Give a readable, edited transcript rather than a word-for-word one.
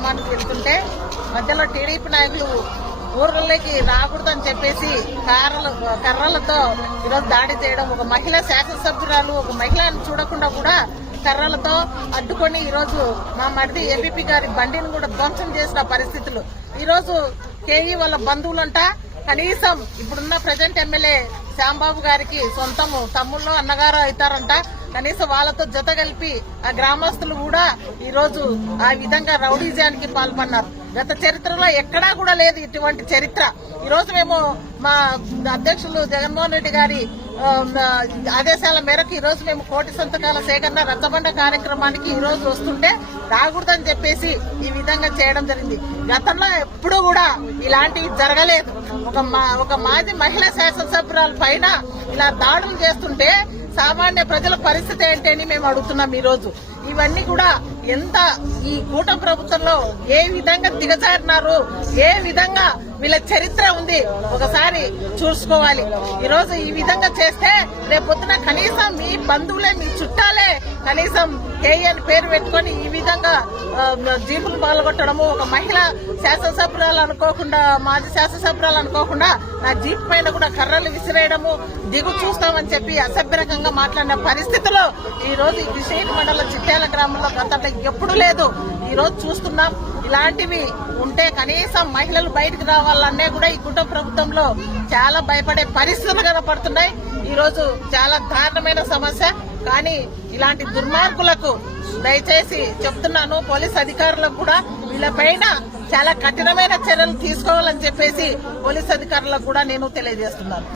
గ్రామానికి వెళ్తుంటే మధ్యలో టీడీపీ నాయకులు ఊర్లలోకి రాకూడదని చెప్పేసి కర్రలతో ఈరోజు దాడి చేయడం, ఒక మహిళా శాసనసభ్యురాలు ఒక మహిళను చూడకుండా కూడా కర్రలతో అడ్డుకొని ఈరోజు మా మరిది ఎంపీపీ గారి బండిని కూడా ధ్వంసం చేసిన పరిస్థితులు. ఈరోజు కేఈ వాళ్ళ బంధువులంట కనీసం ఇప్పుడున్న ప్రజెంట్ ఎమ్మెల్యే శ్యాంబాబు గారికి సొంతము తమ్ముళ్ళు అన్నగారు అవుతారంట. కనీసం వాళ్ళతో జత కలిపి ఆ గ్రామస్తులు కూడా ఈరోజు ఆ విధంగా రౌడీజానికి పాల్పన్నారు. గత చరిత్రలో ఎక్కడా కూడా లేదు ఇటువంటి చరిత్ర. ఈరోజు మేము మా అధ్యక్షులు జగన్మోహన్ రెడ్డి గారి ఆదేశాల మేరకు ఈరోజు మేము కోటి సంతకాల సేకరణ రచ్చబండ కార్యక్రమానికి ఈరోజు వస్తుంటే రాకూడదని చెప్పేసి ఈ విధంగా చేయడం జరిగింది. గతంలో ఎప్పుడూ కూడా ఇలాంటివి జరగలేదు. ఒక మాజీ మహిళా శాసనసభ్యురాల పైన ఇలా దాడులు చేస్తుంటే సామాన్య ప్రజల పరిస్థితి ఏంటని మేము అడుగుతున్నాం. ఈరోజు ఇవన్నీ కూడా ఎంత ఈ కూటమి ప్రభుత్వంలో ఏ విధంగా దిగజారినారు, ఏ విధంగా వీళ్ళ చరిత్ర ఉంది ఒకసారి చూసుకోవాలి. ఈరోజు ఈ విధంగా చేస్తే రేపొద్దున కనీసం మీ బంధువులే మీ చుట్టాలే కనీసం కేఈ అని పేరు పెట్టుకొని ఈ విధంగా జీపులు పాల్గొట్టడము, ఒక మహిళా శాసనసభ్యురాలు అనుకోకుండా మాజీ శాసనసభ్యురాలు అనుకోకుండా నా జీప్ పైన కూడా కర్రలు విసిరేయడము, దిగు చూస్తామని చెప్పి అసభ్యరకంగా మాట్లాడిన పరిస్థితిలో ఈ రోజు ఈ విశేష మండలం చిట్యాల గ్రామంలో గతంలో ఎప్పుడు లేదు. ఈ రోజు చూస్తున్నాం. ఇలాంటివి ఉంటే కనీసం మహిళలు బయటకు రావాలన్నా కూడా ఈ కుటుంబ ప్రభుత్వంలో చాలా భయపడే పరిస్థితులు కనపడుతున్నాయి. ఈ రోజు చాలా దారుణమైన సమస్య. కానీ ఇలాంటి దుర్మార్గులకు దయచేసి చెప్తున్నాను, పోలీస్ అధికారులకు కూడా వీళ్ళపైన చాలా కఠినమైన చర్యలు తీసుకోవాలని చెప్పేసి పోలీస్ అధికారులకు కూడా నేను తెలియజేస్తున్నాను.